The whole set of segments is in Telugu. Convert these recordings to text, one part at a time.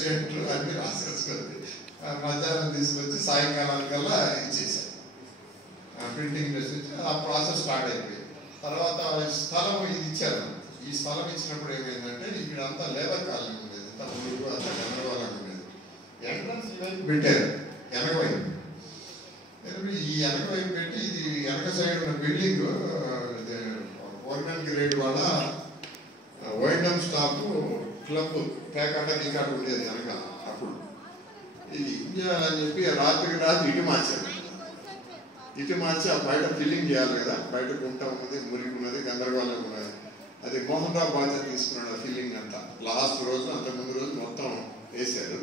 ప్రెసిడెంట్ అన్ని రాసేసుకుంది. మధ్యాహ్నం తీసుకొచ్చి సాయంకాలానికల్లా ఇచ్చేసారు. ప్రింటింగ్ ప్రెస్ ఇచ్చి ఆ ప్రాసెస్ స్టార్ట్ అయిపోయింది. తర్వాత స్థలం ఇది ఇచ్చారు. ఈ స్థలం ఇచ్చినప్పుడు ఏమైందంటే ఇక్కడంతా లేబర్ కాలనీ ఉండేది, అంతా ఊరు అంతా గందరగోళంగా ఉండేది. ఎంట్రన్స్ ఇవైపు పెట్టారు, వెనక వైపు. ఈ వెనక వైపు పెట్టి ఇది వెనక సైడ్ ఉన్న బిల్డింగ్ గవర్నమెంట్ గ్రేడ్ వాళ్ళ వైండమ్ స్టాప్ క్లబ్ పేకాట నీకాట ఉండేది వెనక. అప్పుడు ఇది ఇండియా అని చెప్పి రాత్రికి రాత్రి ఇటు మార్చారు. ఇటు మార్చి ఆ బయట ఫిల్లింగ్ చేయాలి కదా, బయట గుంట ఉన్నది, మురికి ఉన్నది, గందరగోళం ఉన్నది. అది మోహన్ రావు బాధ్యత తీసుకున్నాడు ఆ ఫిల్లింగ్ అంతా. లాస్ట్ రోజు అంతకుముందు రోజు మొత్తం వేశారు.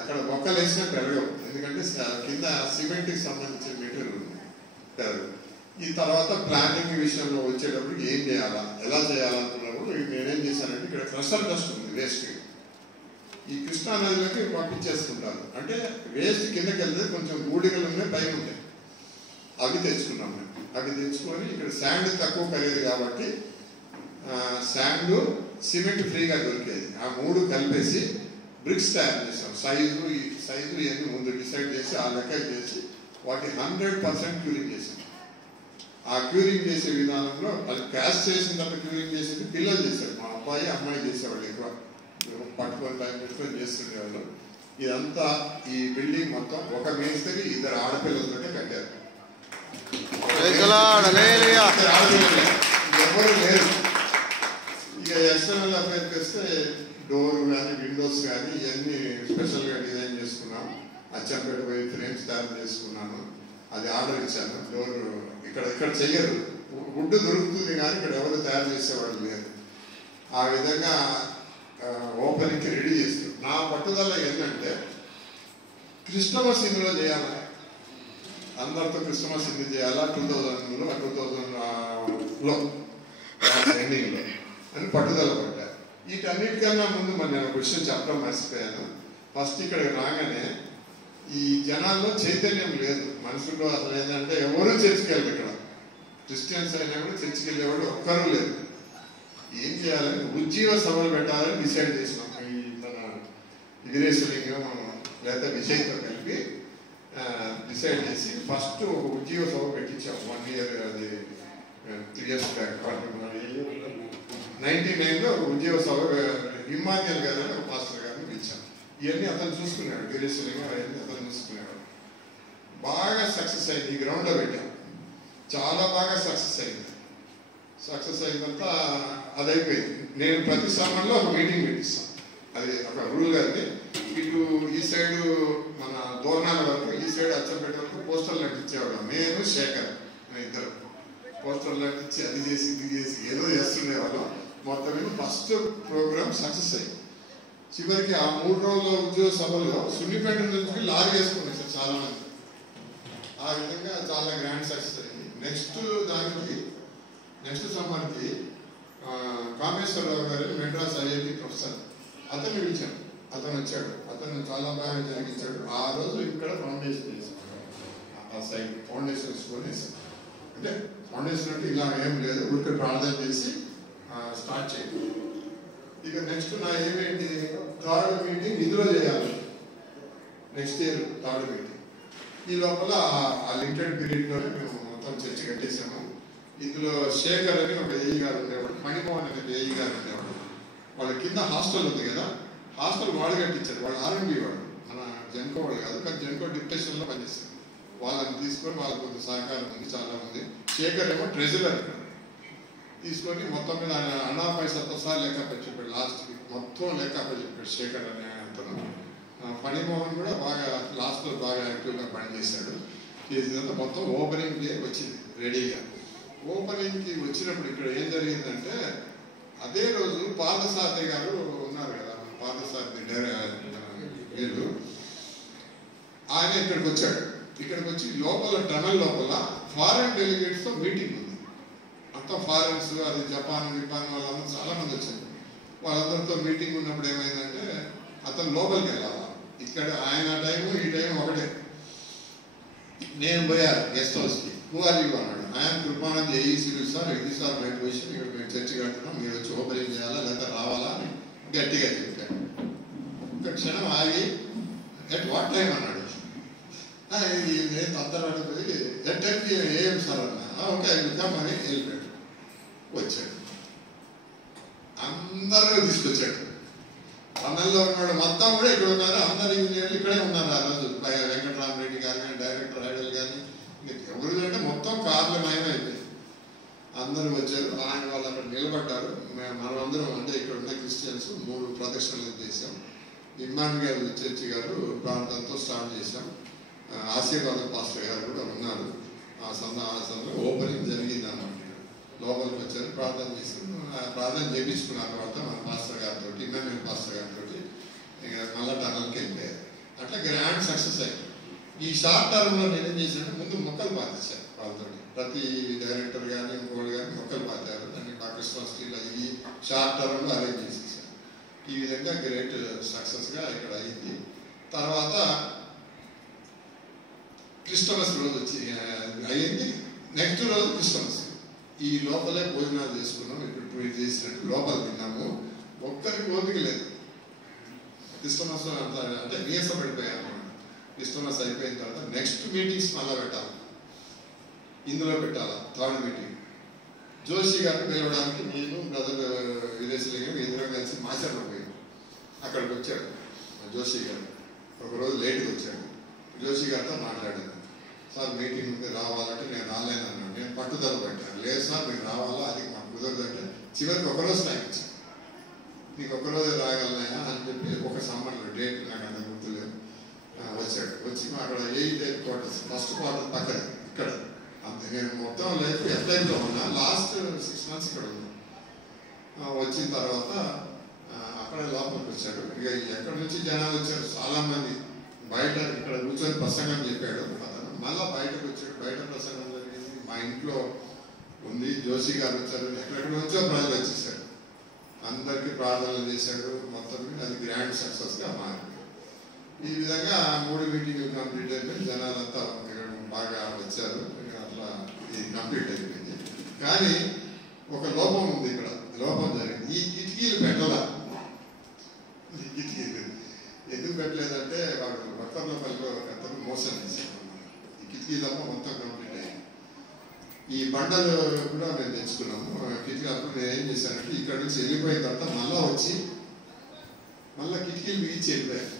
అక్కడ మొక్కలు వేసినా పెరగవు, ఎందుకంటే కింద సిమెంట్కి సంబంధించిన మెటీరియల్ ఉంది, పెరగవు. ఈ తర్వాత ప్లానింగ్ విషయంలో వచ్చేటప్పుడు ఏం చేయాలా, ఎలా చేయాలనుకున్నప్పుడు నేనేం చేశానంటే ఇక్కడ క్రషర్ డస్ట్ ఉంది, వేస్ట్ ఈ కృష్ణా నదిలోకి పంపించేసుకుంటారు. అంటే వేస్ట్ కిందకి వెళ్తే కొంచెం గూడికలు ఉన్నాయి, పైన ఉన్నాయి, అవి తెచ్చుకున్నాం మేము. అవి తెచ్చుకొని ఇక్కడ శాండ్ తక్కువ ఖరీదు కాబట్టి శాండ్ సిమెంట్ ఫ్రీగా దొరికేది. ఆ మూడు కలిపేసి బ్రిక్స్ తయారు చేసాం. సైజు ఇవన్నీ ముందు డిసైడ్ చేసి ఆ లెక్క చేసి వాటి 100% క్యూరింగ్ చేసాం. ఆ క్యూరింగ్ చేసే విధానంలో అది క్యాష్ చేసిన తర్వాత క్యూరింగ్ చేసేది పిల్లలు చేశారు. మా అబ్బాయి అమ్మాయి చేసేవాళ్ళు, ఎక్కువ పట్టుకొని టైం పెట్టుకొని చేస్తుండేవాళ్ళు. ఇదంతా ఈ బిల్డింగ్ మొత్తం ఒక మేస్త్రి 2 ఆడపిల్లలతోనే కట్టారు. ఎవరు లేరు. ఇక ఎక్స్టర్నల్ అఫైర్కి వస్తే డోర్ కానీ విండోస్ కానీ ఇవన్నీ స్పెషల్గా డిజైన్ చేసుకున్నాం. అచ్చంపేట పోయి ఫ్రేమ్స్ తయారు చేసుకున్నాను, అది ఆర్డర్ ఇచ్చాను. డోర్ ఇక్కడ చెయ్యరు, వుడ్ దొరుకుతుంది కానీ ఇక్కడ ఎవరు తయారు చేసేవాళ్ళు లేరు. ఆ విధంగా ఓపెనింగ్కి రెడీ చేస్తున్నాం. నా పట్టుదల ఏంటంటే క్రిస్టమస్ ఇందులో చేయాలి, అందరితో క్రిస్టమస్ ఇందు చేయాలా 2000లో 2000లో ఎండింగ్లో అని పట్టుదల పడ్డా. వీటన్నిటికన్నా ముందు మరి నేను క్వశ్చన్ చెప్పడం మర్చిపోయాను. ఫస్ట్ ఇక్కడికి రాగానే ఈ జనాల్లో చైతన్యం లేదు, మనుషుల్లో అసలు ఏంటంటే ఎవరు చర్చికి వెళ్ళరు. ఇక్కడ క్రిస్టియన్స్ అయినా కూడా చర్చికి వెళ్ళేవాడు ఒక్కరూ లేదు. ఏం చేయాలని ఉజ్జీవ సభలు పెట్టాలని డిసైడ్ చేసినాం. ఈ మన విఘ్నేశ్వరలింగం లేదా విజయ్తో కలిపి డిసైడ్ చేసి ఫస్ట్ ఒక ఉజ్జీవ సభ పెట్టించాం. 1 year, అది 3 years బ్యాక్. 99లో ఒక ఉజ్జీవ సభ ఇమ్మాన్యుయల్ గారు అని ఒక పాస్టర్ గారిని పిలిచాం. ఇవన్నీ అతను చూసుకున్నాడు, విఘ్నేశ్వరలింగం అవన్నీ అతను చూసుకునేవాడు. బాగా సక్సెస్ అయింది. ఈ గ్రౌండ్లో పెట్టాం, చాలా బాగా సక్సెస్ అయింది. సక్సెస్ అయినంత అది అయిపోయింది. నేను ప్రతి సమ్మర్లో ఒక మీటింగ్ పెట్టిస్తాను. అది ఒక రూల్ గారిని ఇటు ఈ సైడ్ మన దోర్నాల వరకు, ఈ సైడ్ అచ్చంపేట వరకు పోస్టర్లు అంటించేవాడు. నేను శేఖర్ అని ఇద్దరు పోస్టర్లు అంటించి అది చేసి ఇది చేసి ఏదో చేస్తుండేవాళ్ళం. మొత్తం ఫస్ట్ ప్రోగ్రామ్ సక్సెస్ అయింది. చివరికి ఆ 3 రోజుల ఉద్యోగ సభలో సున్నిపేట నుంచి లారీ వేసుకున్నాయి సార్ చాలా మంది. ఆ విధంగా చాలా గ్రాండ్ సక్సెస్ అయింది. నెక్స్ట్ సమ్మర్కి కామేశ్వరరావు గారు మెడ్రాస్ ఐఐటి ప్రొఫెసర్, అతన్ని పిలిచాను. అతను వచ్చాడు, అతను చాలా బాగా జరిగించాడు. ఆ రోజు ఇక్కడ ఫౌండేషన్ వేసాడు. ఆ సైడ్ ఫౌండేషన్ వేసుకొని వేసాడు. అంటే ఫౌండేషన్ అంటే ఇలా ఏం లేదు, ఊరికి ప్రార్థన చేసి స్టార్ట్ చేయండి. ఇక నెక్స్ట్ నా ఏమేంటి, 3rd మీటింగ్ ఇందులో చేయాలి. Next year 3rd meeting. ఈ లోపల ఆ లిమిటెడ్ పీరియడ్లోనే మేము మొత్తం చర్చ కట్టేసాము. ఇందులో శేఖర్ అని ఒక ఏఈ గారు ఉండేవాడు, మణిమోహన్ అనే ఏఈ గారు ఉండేవాడు. వాళ్ళ కింద హాస్టల్ ఉంది కదా, హాస్టల్ వాడు కట్టించారు. వాళ్ళు ఆర్ఎంబి వాడు, మన జెన్కో వాడు కాదు, కానీ జెన్కో డిప్రెషన్లో పనిచేస్తారు. వాళ్ళని తీసుకొని వాళ్ళకి కొంత సహకారం ఉంది, చాలా ఉంది. శేఖర్ ఏమో ట్రెజరర్ తీసుకొని మొత్తం మీద ఆయన అన్నా పైసలతో సహా లెక్క చెప్పాడు. లాస్ట్ వీక్ మొత్తం లెక్క చెప్పాడు శేఖర్ అనే అతను. ఫణిమోహన్ కూడా బాగా లాస్ట్లో బాగా యాక్టివ్గా పనిచేశాడు. చేసినంత మొత్తం ఓపెనింగ్ డే వచ్చింది రెడీగా. ఓపెనింగ్కి వచ్చినప్పుడు ఇక్కడ ఏం జరిగిందంటే, అదే రోజు పార్థసారథి గారు ఉన్నారు కదా, పార్థసారథి వీళ్ళు, ఆయన ఇక్కడికి వచ్చాడు. ఇక్కడికి వచ్చి లోపల టనల్ లోపల ఫారెన్ డెలిగేట్స్తో మీటింగ్ ఉంది. అంతా ఫారెన్స్, అది జపాన్ వాళ్ళందరూ చాలా మంది వచ్చారు. వాళ్ళందరితో మీటింగ్ ఉన్నప్పుడు ఏమైందంటే అతను లోపలికి వెళ్ళాలి. ఇక్కడ ఆయన టైము ఈ టైం ఒకటే. నేను పోయా గెస్ట్ హౌస్కి, హూ ఆర్ యూ అన్నాడు. ఆయన కృపానంద్ ఏఈ సివిల్ సార్, ఇది సార్ రైట్ పొజిషన్, ఇక్కడ మేము చర్చ కడుతున్నాం, మీరు వచ్చి ఓపెనింగ్ చేయాలా లేదా రావాలా అని గట్టిగా చెప్పాను. ఇక్కడ క్షణం ఆగి ఎట్ వాట్ టైం అన్నాడు. నేను తొందరగా పోయి ఎట్ ఏం సార్ అన్నా. ఓకే వెళ్తాం అని వెళ్ళిపోయాడు. వచ్చాడు, అందరూ తీసుకొచ్చాడు. పన్నెల్లో ఉన్నాడు మొత్తం కూడా ఇక్కడ ఉన్నారు. అందరు ఇంజనీర్లు ఇక్కడే ఉన్నారు ఆ రోజు. వెంకటరామరెడ్డి గారు కానీ, డైరెక్టర్ ఐడల్ కానీ, ఎవరు అంటే మొత్తం కార్లు మయమైపోయింది. అందరూ వచ్చారు. ఆయన వాళ్ళు అక్కడ నిలబడ్డారు. మనమందరం అంటే ఇక్కడ ఉన్న క్రిస్టియన్స్ 3 ప్రదక్షిణలు చేశాం. ఇమ్మాన్యుయల్ చర్చి గారు ప్రాంతంతో స్టార్ట్ చేశాం. ఆశీర్వాద పాస్టర్ గారు కూడా ఉన్నారు. ఆ సమయంలో ఓపెనింగ్ జరిగింది అన్నమాట. లోపలికి వచ్చారు, ప్రార్థన చేశారు. ప్రార్థన చేయించుకున్నారు తర్వాత మన పాస్టర్ గారితో, ఇమ్మాన్యుయల్ పాస్టర్ గారితో మళ్ళా టనల్కి వెళ్ళిపోయారు. అట్లా గ్రాండ్ సక్సెస్ అయింది. ఈ షార్ట్ టర్మ్లో నేను ఏం చేశానంటే ముందు మొక్కలు పాతించాను వాళ్ళతో. ప్రతి డైరెక్టర్ కానీ ఇంకోళ్ళు కానీ మొక్కలు పాతారు. దాన్ని మా క్రిస్మస్ ట్రీలో ఈ షార్ట్ టర్మ్లో అరేంజ్ చేసేసాను. ఈ విధంగా గ్రేట్ సక్సెస్గా ఇక్కడ అయింది. తర్వాత క్రిస్టమస్ రోజు వచ్చి అయింది. నెక్స్ట్ రోజు క్రిస్టమస్. ఈ లోపలే భోజనాలు చేసుకున్నాం. ఇప్పుడు చేసినట్టు లోపల తిన్నాము. ఒక్కరికి ఓపిక లేదు. క్రిస్టమస్ అంతా అంటే నీరసం పడిపోయాము. క్రిస్టమస్ అయిపోయిన తర్వాత నెక్స్ట్ మీటింగ్స్ మళ్ళీ పెట్టాలి. ఇందులో పెట్టాలా 3rd మీటింగ్. జోషి గారిని పిలవడానికి నేను బ్రదర్ విదేశలింగం ఇద్దరం కలిసి మాచర్లో పోయాం. అక్కడికి వచ్చాడు జోషి గారు. ఒకరోజు లేట్గా వచ్చాడు. జోషి గారితో మాట్లాడాను. సార్ మీటింగ్ ఉంది రావాలంటే నేను రాలేను అన్నాడు. నేను పట్టుదల పెట్టాను. లేదు సార్ మీరు రావాలా, అది మాకు కుదరదంటే చివరికి ఒకరోజు టైం ఇచ్చాను. నీకు ఒకరోజు రాగలనాయా అని చెప్పి ఒక సమ్మర్లో డేట్ నాకు అంత గుర్తులేదు. వచ్చాడు. వచ్చి అక్కడ 8 క్వార్టర్స్, ఫస్ట్ క్వార్టర్ పక్కన ఇక్కడ అంతే. నేను మొత్తం లైఫ్ ఎఫ్ఐలో ఉన్నా. లాస్ట్ 6 months ఇక్కడ ఉన్నా. వచ్చిన తర్వాత అక్కడే లోపలికి వచ్చాడు. ఇక ఎక్కడి నుంచి జనాలు వచ్చారు చాలా మంది. బయట ఇక్కడ కూర్చొని ప్రసంగం చెప్పాడు. మళ్ళా బయటకు వచ్చాడు. బయట ప్రసంగం జరిగింది. మా ఇంట్లో ఉంది. జోషి గారు వచ్చారు. ఎక్కడెక్కడ నుంచో ప్రజలు వచ్చేసారు. అందరికీ ప్రార్థనలు చేశాడు. మొత్తం అది గ్రాండ్ సక్సెస్గా మారింది. ఈ విధంగా 3 మీటింగ్లు కంప్లీట్ అయిపోయి జనాలంతా బాగా వచ్చారు. అట్లా ఇది కంప్లీట్ అయిపోయింది. కానీ ఒక లోపం ఉంది. ఇక్కడ లోపం జరిగింది. ఈ కిటికీలు పెట్టాల. ఈ కిటికీలు ఎందుకు పెట్టలేదంటే వాడు భక్తుల పనిలో పెద్దలు మోసం చేశారు. ఈ కిటికీలమ్మ మొత్తం కంప్లీట్ అయ్యింది. ఈ బండలు కూడా మేము తెచ్చుకున్నాము. కిటికీ అప్పుడు నేను ఏం చేశానంటే ఇక్కడ నుంచి వెళ్ళిపోయిన తర్వాత మళ్ళా వచ్చి మళ్ళీ కిటికీలు బిగించి వెళ్ళిపోయాను.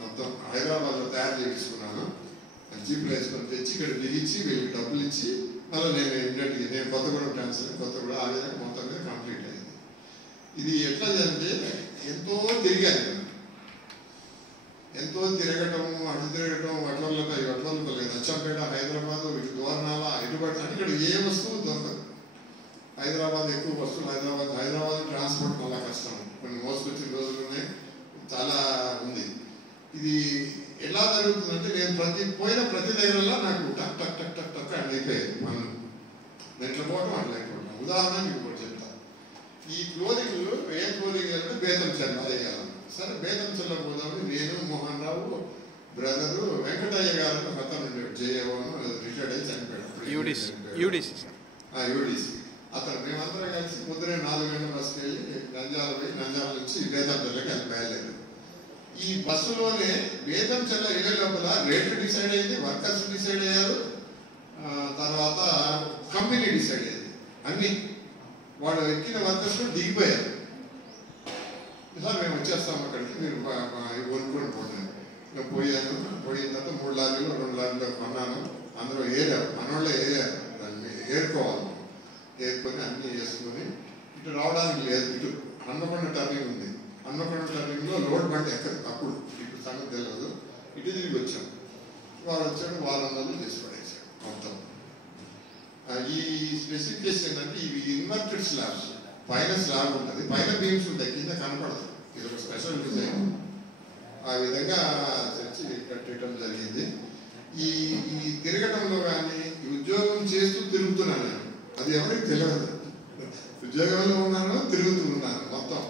మొత్తం హైదరాబాద్లో తయారు చేయించుకున్నాను. జీప్లో వేసుకొని తెచ్చి ఇక్కడ బిగించి వీళ్ళకి డబ్బులు ఇచ్చి మళ్ళీ నేను ఇమ్మీడియట్గా నేను కొత్తగూడెం ట్రాన్స్ఫర్ కొత్తగూడెం ఆ విధంగా మొత్తం మీద కంప్లీట్ అయింది. ఇది ఎట్లా అంటే ఎంతో తిరిగాను నేను. ఎంతో తిరగటం, అటు తిరగటం, వడ్లపల్లి నచ్చంపేట, హైదరాబాద్, ఇటు దోర్నాల, ఇటుబడి అంటే ఇక్కడ ఏ వస్తువు దొరకదు. హైదరాబాద్ ఎక్కువ వస్తువులు. హైదరాబాద్ ట్రాన్స్పోర్ట్ మళ్ళా కష్టం. కొన్ని మోసుకొచ్చిన రోజుల్లోనే చాలా ఉంది. ఇది ఎలా జరుగుతుందంటే నేను ప్రతి దగ్గరలో నాకు టక్ టక్ టక్ టక్ టక్ అని అయిపోయేది. మనం నెట్లో పోవటం అట్లా అయిపోవటం. ఉదాహరణ మీకు కూడా చెప్తాను. ఈ క్లోరింగ్లు ఏ క్లోరింగ్ అంటే బేతంచెల్ల వేయాలి. సరే బేతంచెల్ల పోదామని నేను, మోహన్ రావు, బ్రదరు, వెంకటయ్య గారు మొత్తం జేఏఓను రిటైర్డ్ అయ్యి చనిపోయాడు. యూడీసీ అతను మేమందరం కలిసి పొద్దునే 4 గంటల బస్సుకి వెళ్ళి నంద్యాల పోయి నంద్యాల నుంచి బేతంచెల్లకి వెళ్ళి బయలుదేరారు. ఈ బస్సులోనే బేతంచెల్ల వెళ్ళే లోపల రేట్లు డిసైడ్ అయింది, వర్కర్స్ డిసైడ్ అయ్యారు, తర్వాత కంపెనీ డిసైడ్ అయ్యింది. అన్ని వాడు ఎక్కిన వర్కర్స్ దిగిపోయారు. సార్ మేము వచ్చేస్తాం అక్కడికి, మీరు కొనుక్కొని పోయినారు. నేను పోయిన తర్వాత 3 లారీలు 2 లారీలు కొన్నాను. అందరూ ఏరారు, మనోళ్ళే ఏరారు. దాన్ని ఏరుకోవాలి. ఏరుకొని అన్నీ వేసుకొని ఇటు రావడానికి లేదు. ఇటు హన్మకొండ టర్నింగ్ ఉంది. హన్మకొండ టర్నింగ్లో లోడ్ బండి ఎక్కదు అప్పుడు. ఇప్పుడు సంగతి తెలియదు. ఇటు తిరిగి వచ్చాం. వాడు వచ్చాడు, 200 రోజులు చేసి పడేసాడు మొత్తం. ఈ స్పెసిఫికేషన్ ఏంటంటే ఇవి ఇన్వర్టెడ్ స్లాబ్స్. పైన స్లాబ్ ఉంటుంది, పైన బీమ్స్ ఉంటాయి, కింద కనపడదు. ఇది ఒక స్పెషల్ డిజైన్. ఆ విధంగా తెచ్చి కట్టడం జరిగింది. ఈ తిరగటంలో కానీ ఉద్యోగం చేస్తూ తిరుగుతున్నాను నేను. అది ఎవరికి తెలియదు. ఉద్యోగంలో ఉన్నాను, తిరుగుతూ ఉన్నాను మొత్తం.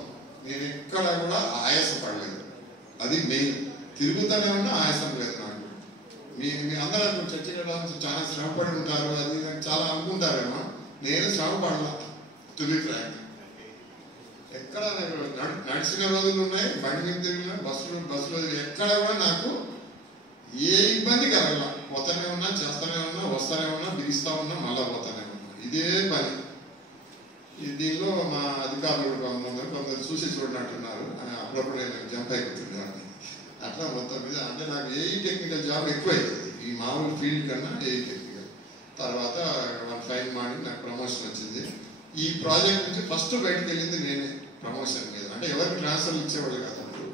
నేను ఎక్కడ కూడా ఆయాసం పడలేదు. అది మెయిన్. తిరుగుతూనే ఉన్నా ఆయాసం లేదు నాకు. మీ అందరూ చర్చ చాలా శ్రమపడి ఉంటారు, అది చాలా అనుకుంటారేమో. నేను శ్రమ పడలా. టు బి ఫ్రాంక్, ఎక్కడ నాకు నడిచిన రోజులు ఉన్నాయి, బండి మీద తిరిగిన బస్సులో ఎక్కడ కూడా నాకు ఏ ఇబ్బంది కలగల. పోతానే ఉన్నా, చేస్తానే ఉన్నా, వస్తానే ఉన్నా, బిగిస్తా ఉన్నా, మళ్ళా పోతానే ఉన్నా. ఇదే పని. దీనిలో మా అధికారులు కూడా కొందరు చూసి చూడనట్టున్నారు. అప్పుడప్పుడు నేను జంప్ అయిపోతున్నాను. అట్లా మొత్తం మీద అంటే నాకు ఏఈ టెక్నికల్ జాబ్ ఎక్కువైంది ఈ మామూలు ఫీల్డ్ కన్నా. ఏఈ టెక్నికల్ తర్వాత ఫైన్ ಮಾಡಿ నాకు ప్రమోషన్ వచ్చింది. ఈ ప్రాజెక్ట్ నుంచి ఫస్ట్ బయటకు వెళ్ళింది నేనే ప్రమోషన్ మీద. అంటే ఎవరికి ట్రాన్స్ఫర్లు ఇచ్చేవాళ్ళు కాదు అప్పుడు.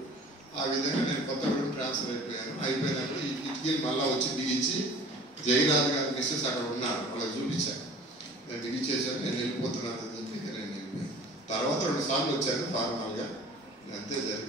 ఆ విధంగా నేను కొత్తగూడెం ట్రాన్స్ఫర్ అయిపోయాను. అయిపోయినప్పుడు ఈ కిటికీలు మళ్ళీ వచ్చి బిగించి జయరాజు గారి మిస్సెస్ అక్కడ ఉన్నారు, వాళ్ళకి చూపించాను. నేను బిగించేసాను, నేను వెళ్ళిపోతున్నాను అని చెప్పి నేను వెళ్ళిపోయాను. తర్వాత 2 సార్లు వచ్చాను ఫార్మల్గా, అంతే జరిగింది.